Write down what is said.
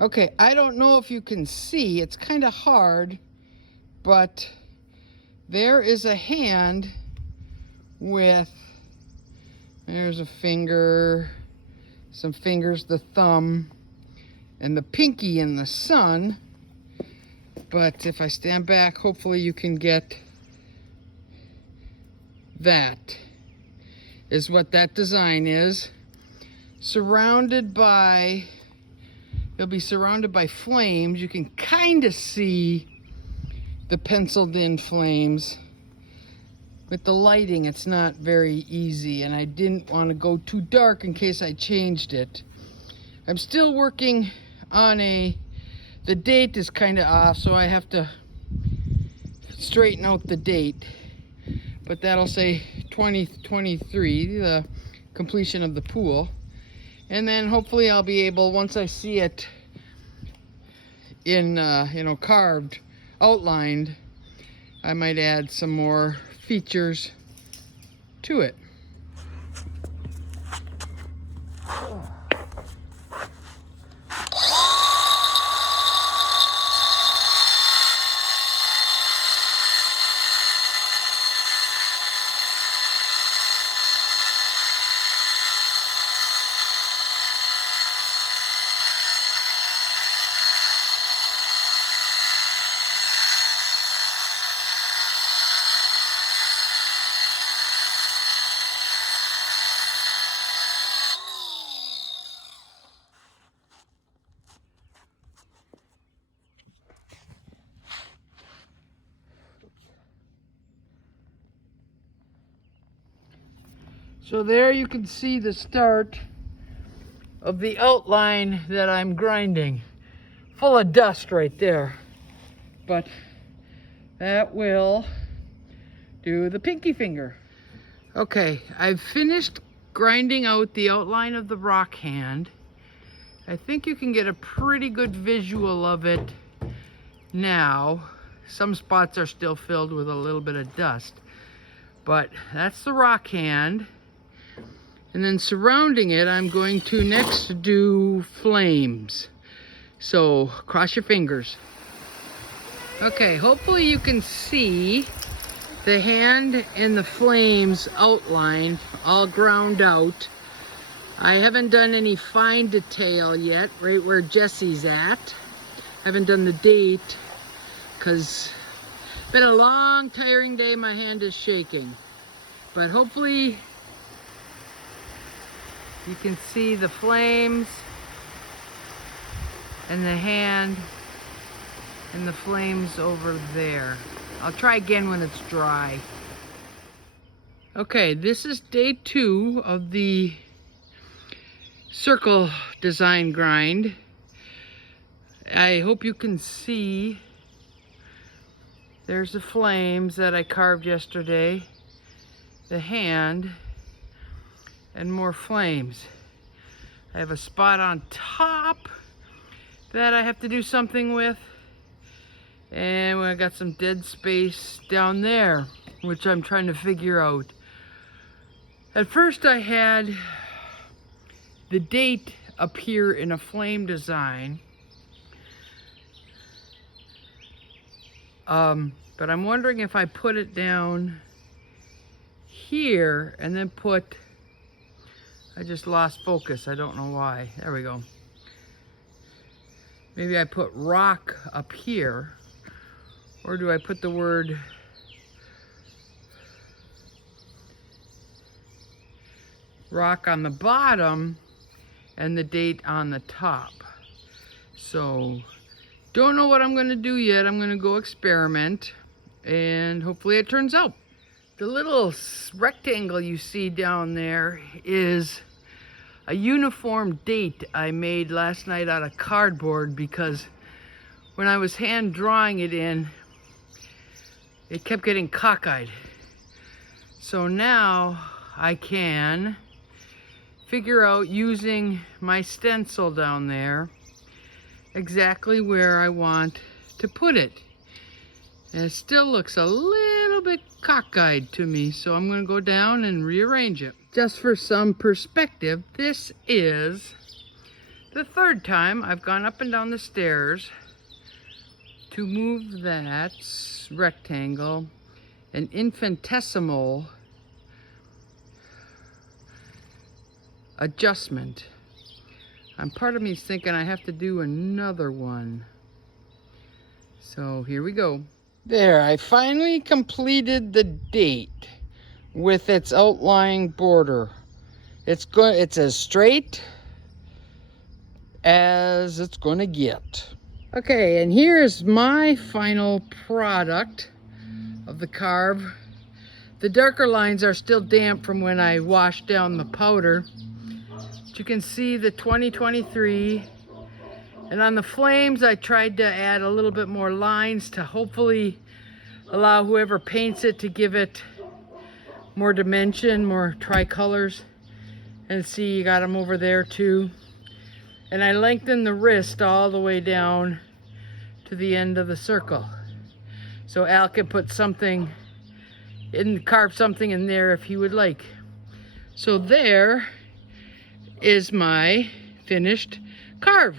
Okay, I don't know if you can see, it's kind of hard, but there is a hand with, there's a finger, some fingers, the thumb, and the pinky in the sun. But if I stand back, hopefully you can get that. Is what that design is. Surrounded by, you'll be surrounded by flames. You can kind of see the penciled in flames. With the lighting, it's not very easy, and I didn't want to go too dark in case I changed it. I'm still working on the date is kind of off, so I have to straighten out the date. But that'll say 2023, the completion of the pool. And then hopefully I'll be able, once I see it in, carved, outlined, I might add some more features to it. So there you can see the start of the outline that I'm grinding. Full of dust right there. But that will do the pinky finger. Okay, I've finished grinding out the outline of the rock hand. I think you can get a pretty good visual of it now. Some spots are still filled with a little bit of dust. But that's the rock hand. And then surrounding it, I'm going to next do flames. So cross your fingers. Okay, hopefully you can see the hand and the flames outline all ground out. I haven't done any fine detail yet, right where Jesse's at. Haven't done the date because it's been a long, tiring day. My hand is shaking. But hopefully you can see the flames and the hand and the flames over there. I'll try again when it's dry. Okay, this is day 2 of the circle design grind. I hope you can see there's the flames that I carved yesterday, the hand, and more flames. I have a spot on top that I have to do something with, and I got some dead space down there, which I'm trying to figure out. At first I had the date appear in a flame design, but I'm wondering if I put it down here and then put, I just lost focus, I don't know why. There we go. Maybe I put rock up here, or do I put the word rock on the bottom and the date on the top? So, don't know what I'm gonna do yet. I'm gonna go experiment and hopefully it turns out. The little rectangle you see down there is a uniform date I made last night out of cardboard, because when I was hand drawing it in, it kept getting cockeyed. So now I can figure out, using my stencil down there, exactly where I want to put it. And it still looks a little bit cockeyed to me, so I'm going to go down and rearrange it. Just for some perspective, this is The third time I've gone up and down the stairs to move that rectangle, an infinitesimal adjustment. And part of me is thinking I have to do another one. So here we go. There, I finally completed the date with its outlying border. It's as straight as it's gonna get. Okay, and here's my final product of the carve. The darker lines are still damp from when I washed down the powder. But you can see the 2023. And on the flames, I tried to add a little bit more lines to hopefully allow whoever paints it to give it more dimension, more tricolors. And see, you got them over there too. And I lengthened the wrist all the way down to the end of the circle. So Al can put something in, carve something in there if he would like. So there is my finished carve.